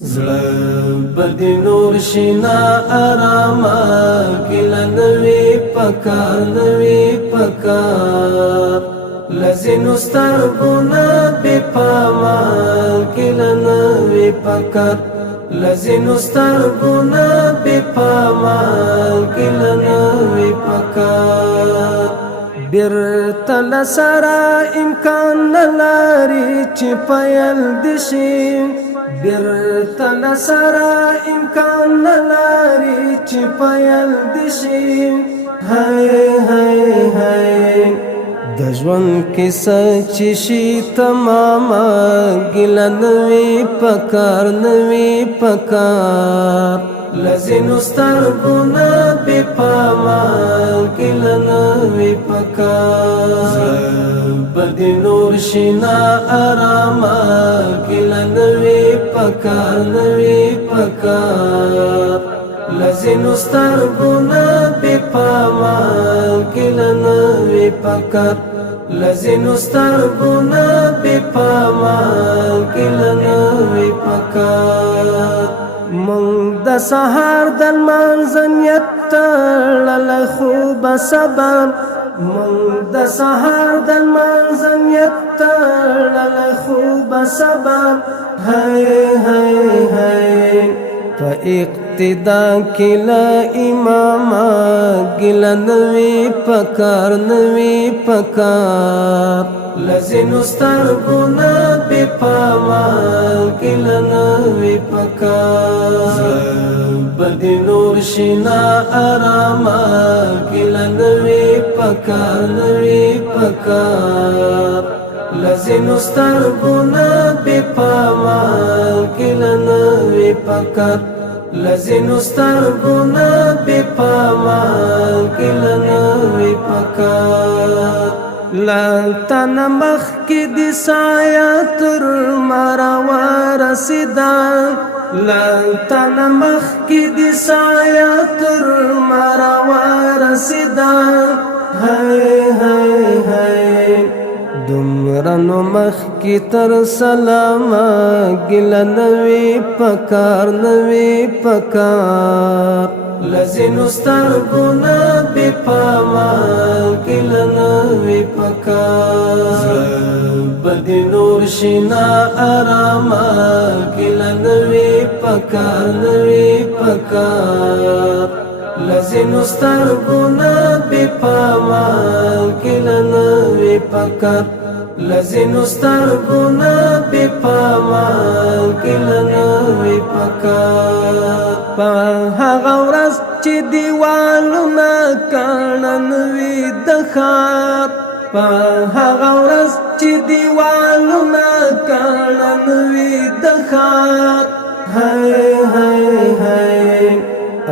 زړه بدی نور شینا آراما کله نوی پکار نوی پکار لزینو سترګونه بې پاما کله نوی پکار لزینو سترګونه بې پاما کله نوی پکار بیرته لسره امکان نلري چې پیل دې شي بیرته لسره امکان نلري چې پیل دې شي هی هی هی د ژوند کیسه چې شي تمامه ګیله نوی پکار نوی پکار لزینو سترګونه بې پاما ګیله نوی پکار بدی نور شینا آراما ګیله نوی پکار نوی پکار لزینو سترګونه بې پاما ګیله نوی پکار لزینو سترګونه بې پاما ګیله نوی پکار مونږ د سهار د لمانځه نیت تړلی خوب سبا مونږ د سهار د لمانځه نیت تړلی خوب سبا هی هی هی په اقتدا کې له اماما ګیله نوی پکار نوی پکار لزینو سترګونه بې پاما ګیله نوی پکار بدی نور شینا آراما ګیله نوی پکار نوی پکار لزینو سترګونه بې پاما ګیله نوی پکار لزینو سترګونه بې پاما ګیله نوی پکار لالتن مخکی دی سایه تر مرا ورسیدا لالتن مخکی دی سایه تر مرا ورسیدا هی هی هی دمرنو مخکی تر سلاما ګیله نوی پکار نوی پکار لزینو سترګونه بې پاما ګیله نوی پکار بدی نور شینا آراما ګیله نوی پکار نوی پکار لزینو سترګونه بې پاما ګیله نوی پکار لزینو سترګونه بې پاما ګیله نوی پکار په هغه ورځ چې دیوالونه کاڼه نوي د ښار په هغه ورځ چې دیوالونه کاڼه نوي د ښار هی هی هی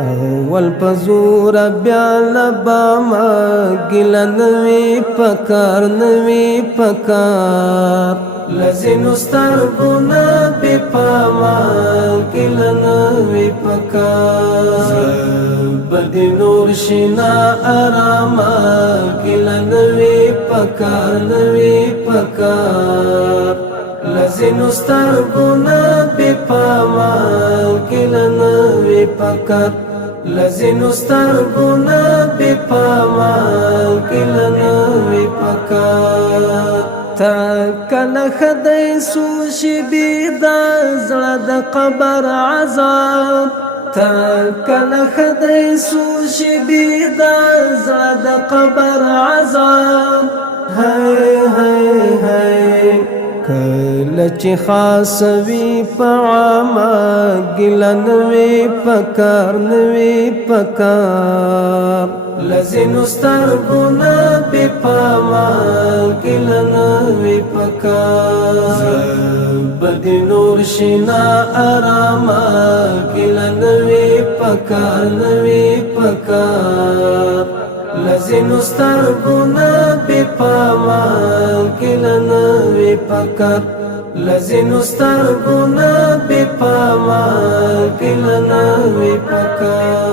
اول په زور بیا لباما ګیله نوی پکار نوی پکار لزینو سترګونه بې پاما ګیله نوی پکار بدی نور شینا آراما ګیله نوی پکار نوی پکار لزینو سترګونه بې پاما ګیله نوی پکار لزینو سترګونه بې پاما ګیله نوی پکار تا کله خدای سوشي بيدا زړه د قبر عذاب تا کله خدای سوشي بيدا زړه د قبر عذاب هی هی هی کله چې خاص وی په عامه ګیله نوی پکار نوی پکار لزینو سترګونه بې پاما ګیله نوی پکار بدی نور شینا آراما ګیله نوی پکار نوی پکار لزینو سترګونه بې پاما ګیله نوی پکار لزینو سترګونه بې پاما ګیله نوی پکار